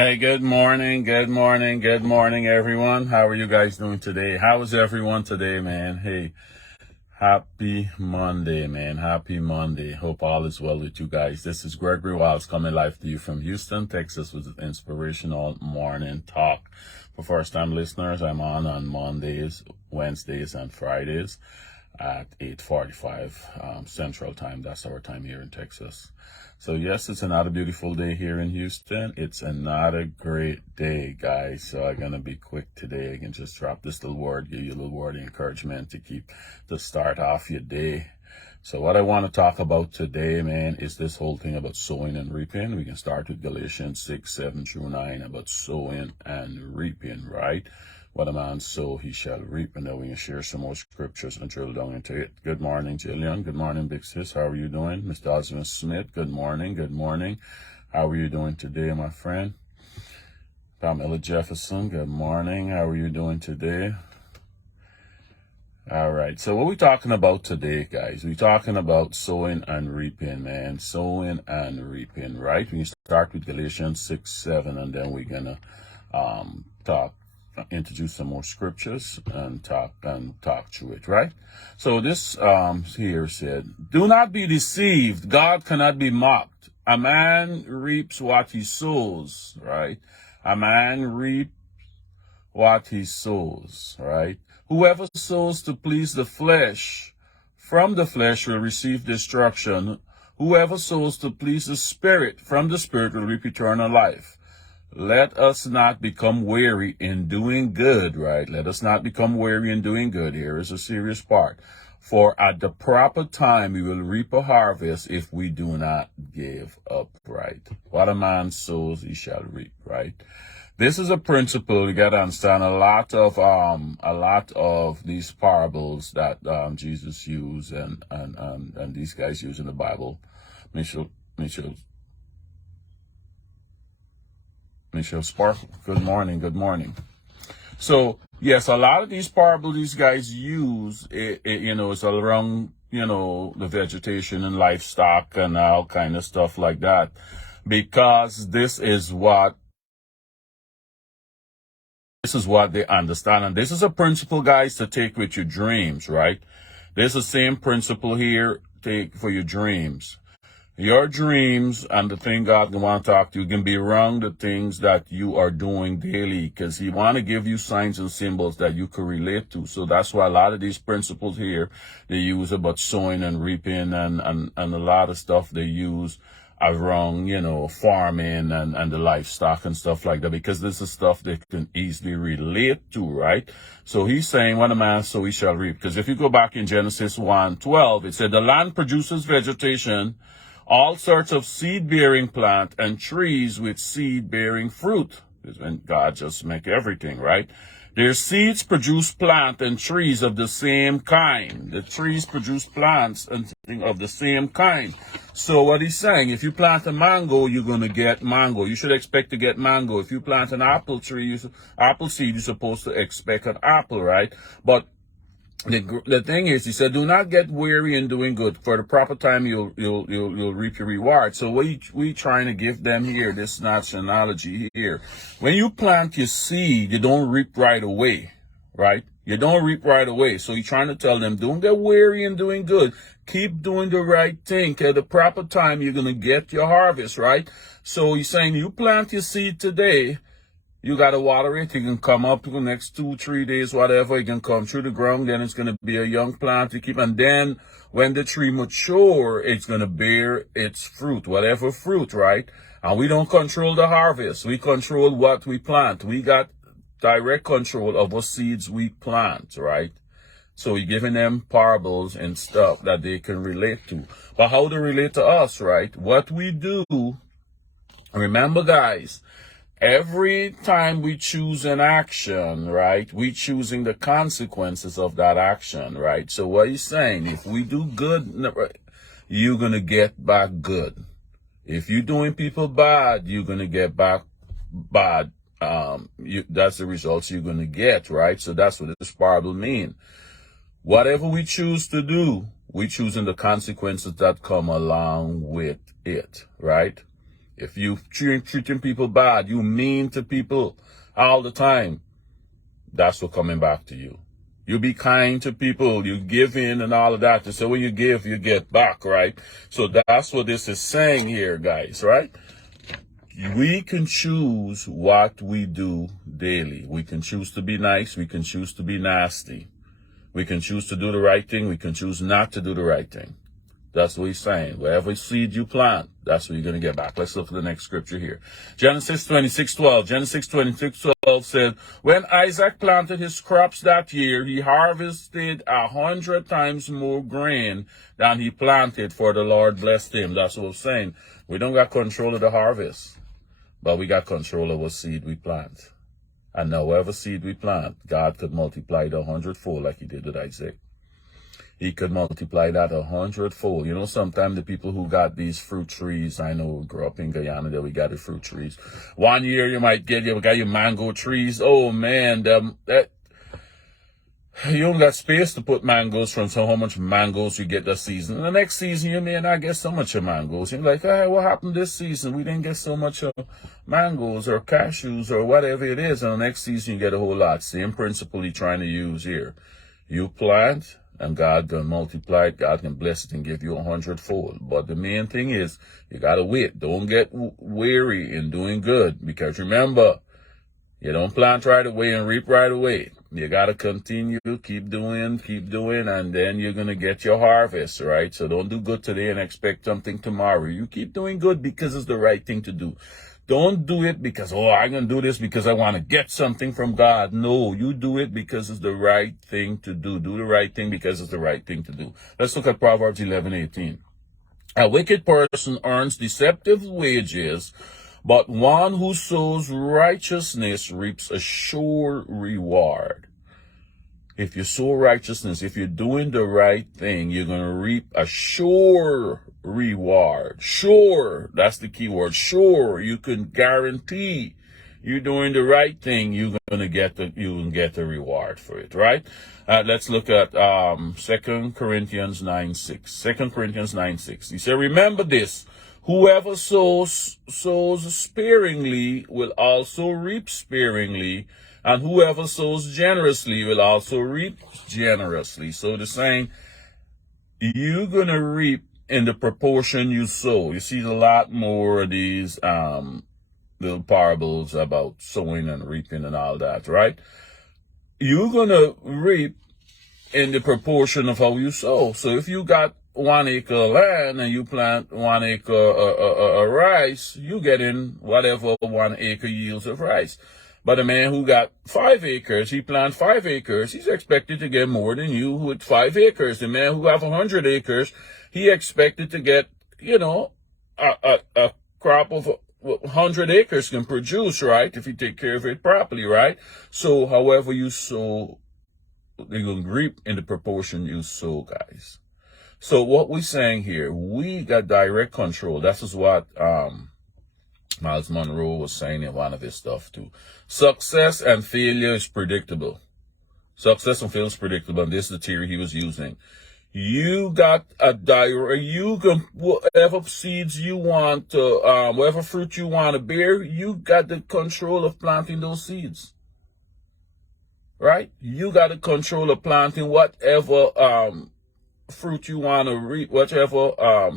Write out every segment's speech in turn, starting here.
Hey, good morning, everyone. How are you guys doing today? How is everyone today, man? Hey, happy Monday, man. Happy Monday. Hope all is well with you guys. This is Gregory Wiles coming live to you from Houston, Texas with inspirational morning talk. For first-time listeners, I'm on Mondays, Wednesdays, and Fridays at 8:45 Central Time. That's our time here in Texas. So yes, it's another beautiful day here in Houston. It's another great day, guys. So I'm gonna be quick today. I can just drop this little word, give you a little word of encouragement to start off your day. So what I want to talk about today, man, is this whole thing about sowing and reaping. We can start with Galatians 6:7-9 about sowing and reaping, right? What a man sow, he shall reap. And then we can share some more scriptures and drill down into it. Good morning, Jillian. Good morning, Big Sis. How are you doing? Mr. Osmond Smith, good morning. Good morning. How are you doing today, my friend? Pamela Jefferson, good morning. How are you doing today? All right. So what we talking about today, guys? We're talking about sowing and reaping, man. Sowing and reaping, right? We start with Galatians 6:7, and then we're gonna introduce some more scriptures and talk through it, right? So this here said, "Do not be deceived. God cannot be mocked. A man reaps what he sows," right? A man reaps what he sows, right? Whoever sows to please the flesh, from the flesh will receive destruction. Whoever sows to please the Spirit, from the Spirit will reap eternal life. Let us not become weary in doing good, right? Let us not become weary in doing good. Here is a serious part. For at the proper time we will reap a harvest if we do not give up, right? What a man sows, he shall reap, right? This is a principle you gotta understand. A lot of these parables that Jesus used and these guys use in the Bible. Michelle Sparkle. Good morning. So yes, a lot of these parables these guys use, it's around the vegetation and livestock and all kind of stuff like that, because this is what they understand. And this is a principle, guys, to take with your dreams, right? There's the same principle here, take for your dreams. Your dreams and the thing God want to talk to you can be around the things that you are doing daily, because He want to give you signs and symbols that you can relate to. So that's why a lot of these principles here, they use about sowing and reaping and a lot of stuff they use around, farming and the livestock and stuff like that, because this is stuff they can easily relate to, right? So he's saying, when a man sow, he shall reap. Because if you go back in Genesis 1:12, it said, the land produces vegetation, all sorts of seed-bearing plant and trees with seed-bearing fruit. Because when God just make everything, right? Their seeds produce plant and trees of the same kind. The trees produce plants and of the same kind. So what he's saying, if you plant a mango, you're going to get mango. You should expect to get mango. If you plant an apple tree, apple seed, you're supposed to expect an apple, right? But the thing is, he said, do not get weary in doing good. For the proper time, you'll reap your reward. So we trying to give them here, this nationality here. When you plant your seed, you don't reap right away, right? You don't reap right away. So you're trying to tell them, don't get weary in doing good. Keep doing the right thing. At the proper time, you're going to get your harvest, right? So he's saying, you plant your seed today, you got to water it. It can come up in the next 2-3 days, whatever. It can come through the ground. Then it's going to be a young plant to keep. And then when the tree mature, it's going to bear its fruit, whatever fruit, right? And we don't control the harvest. We control what we plant. We got direct control of what seeds we plant, right? So you're giving them parables and stuff that they can relate to. But how to relate to us, right? What we do, remember, guys, every time we choose an action, right, we choosing the consequences of that action, right? So what he's saying, if we do good, you're going to get back good. If you're doing people bad, you're going to get back bad. That's the results you're going to get, right? So that's what this parable means. Whatever we choose to do, we choosing the consequences that come along with it, right? If you treating people bad, you mean to people all the time, that's what coming back to you. You be kind to people, you give in and all of that. So when you give, you get back, right? So that's what this is saying here, guys, right? We can choose what we do daily. We can choose to be nice. We can choose to be nasty. We can choose to do the right thing. We can choose not to do the right thing. That's what he's saying. Wherever seed you plant, that's what you're going to get back. Let's look at the next scripture here. Genesis 26:12. Genesis 26:12 said, when Isaac planted his crops that year, he harvested 100 times more grain than he planted, for the Lord blessed him. That's what I'm saying. We don't got control of the harvest, but we got control of what seed we plant. And now whatever seed we plant, God could multiply it 100-fold like he did with Isaac. He could multiply that 100-fold. You know, sometimes the people who got these fruit trees, I know we grew up in Guyana that we got the fruit trees. One year you got your mango trees. Oh man, that you don't got space to put mangoes from so how much mangoes you get this season. And the next season you may not get so much of mangoes. You're like, hey, what happened this season? We didn't get so much of mangoes or cashews or whatever it is. And the next season you get a whole lot. Same principle he's trying to use here. You plant, and God can multiply it, God can bless it and give you 100-fold. But the main thing is, you got to wait. Don't get weary in doing good. Because remember, you don't plant right away and reap right away. You got to continue, keep doing, and then you're going to get your harvest, right? So don't do good today and expect something tomorrow. You keep doing good because it's the right thing to do. Don't do it because, I'm going to do this because I want to get something from God. No, you do it because it's the right thing to do. Do the right thing because it's the right thing to do. Let's look at Proverbs 11:18. A wicked person earns deceptive wages, but one who sows righteousness reaps a sure reward. If you sow righteousness, if you're doing the right thing, you're going to reap a sure reward. Sure, that's the key word. Sure, you can guarantee you're doing the right thing, you can get the reward for it, right? Let's look at 2 Corinthians 9:6. 2 Corinthians 9:6. He said, remember this, whoever sows sparingly will also reap sparingly, and whoever sows generously will also reap generously. So they're saying, you're going to reap in the proportion you sow. You see a lot more of these little parables about sowing and reaping and all that, right? You're going to reap in the proportion of how you sow. So if you got 1 acre land and you plant 1 acre of rice, you get in whatever 1 acre yields of rice. But a man who got 5 acres, he planted 5 acres, he's expected to get more than you with 5 acres. The man who have 100 acres, he expected to get, a crop of 100 acres can produce, right? If you take care of it properly, right? So however you sow, you're going to reap in the proportion you sow, guys. So what we're saying here, we got direct control. That is what Miles Monroe was saying in one of his stuff too. Success and failure is predictable. Success and failure is predictable, and this is the theory he was using. You got you can, whatever seeds you want to, whatever fruit you want to bear, you got the control of planting those seeds. Right? You got the control of planting whatever fruit you want to reap, whatever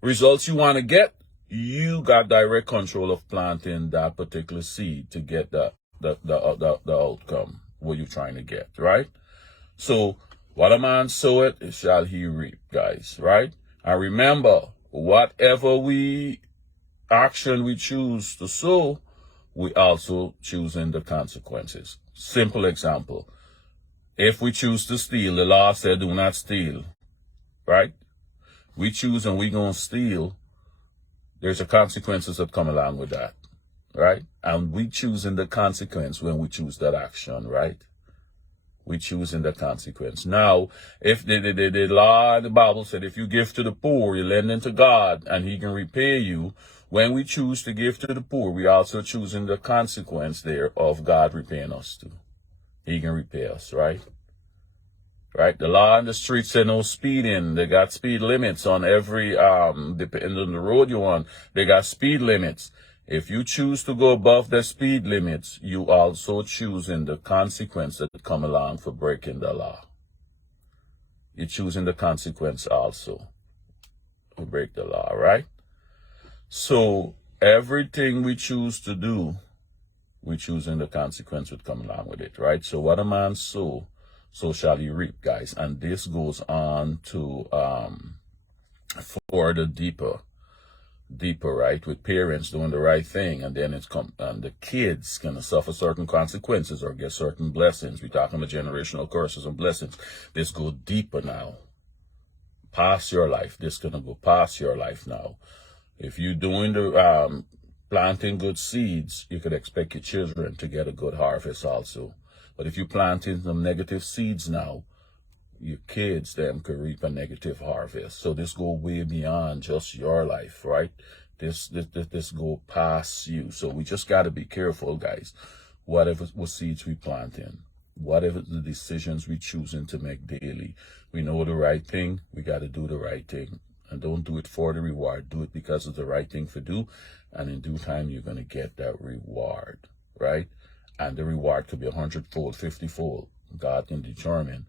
results you want to get. You got direct control of planting that particular seed to get the outcome what you're trying to get, right? So what a man soweth, shall he reap, guys, right? And remember, whatever action we choose to sow, we also choosing the consequences. Simple example. If we choose to steal, the law said do not steal, right? We choose and we gonna steal, there's a consequences that come along with that, right? And we choosing the consequence when we choose that action, right? We choosing the consequence. Now, if the law, the Bible said, if you give to the poor, you lend into God, and he can repay you. When we choose to give to the poor, we also choosing the consequence there of God repaying us too. He can repay us, right? right? The law on the street say no speeding. They got speed limits on every, depending on the road you're on, they got speed limits. If you choose to go above the speed limits, you also choosing the consequence that come along for breaking the law. You're choosing the consequence also to break the law, right? So everything we choose to do, we choosing the consequence would come along with it, right? So what a man sow, so shall he reap, guys. And this goes on to for the deeper, right? With parents doing the right thing, and then and the kids gonna suffer certain consequences or get certain blessings. We're talking about generational curses and blessings. This go deeper now. Past your life. This gonna go past your life now. If you're doing the planting good seeds, you could expect your children to get a good harvest also. But if you're planting some negative seeds now, your kids them could reap a negative harvest. So this go way beyond just your life, right? This go past you. So we just got to be careful, guys. What seeds we planting, whatever the decisions we choosing to make daily, we know the right thing. We got to do the right thing. And don't do it for the reward. Do it because it's the right thing to do. And in due time, you're going to get that reward, right? And the reward could be 100-fold, 50-fold. God can determine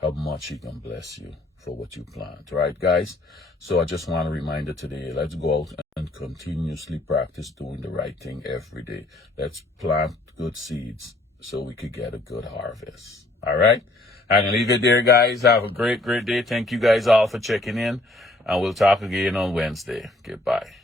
how much he can bless you for what you plant, right, guys? So I just want a reminder today, let's go out and continuously practice doing the right thing every day. Let's plant good seeds so we could get a good harvest, all right? I'm going to leave it there, guys. Have a great, great day. Thank you guys all for checking in, and we'll talk again on Wednesday. Goodbye.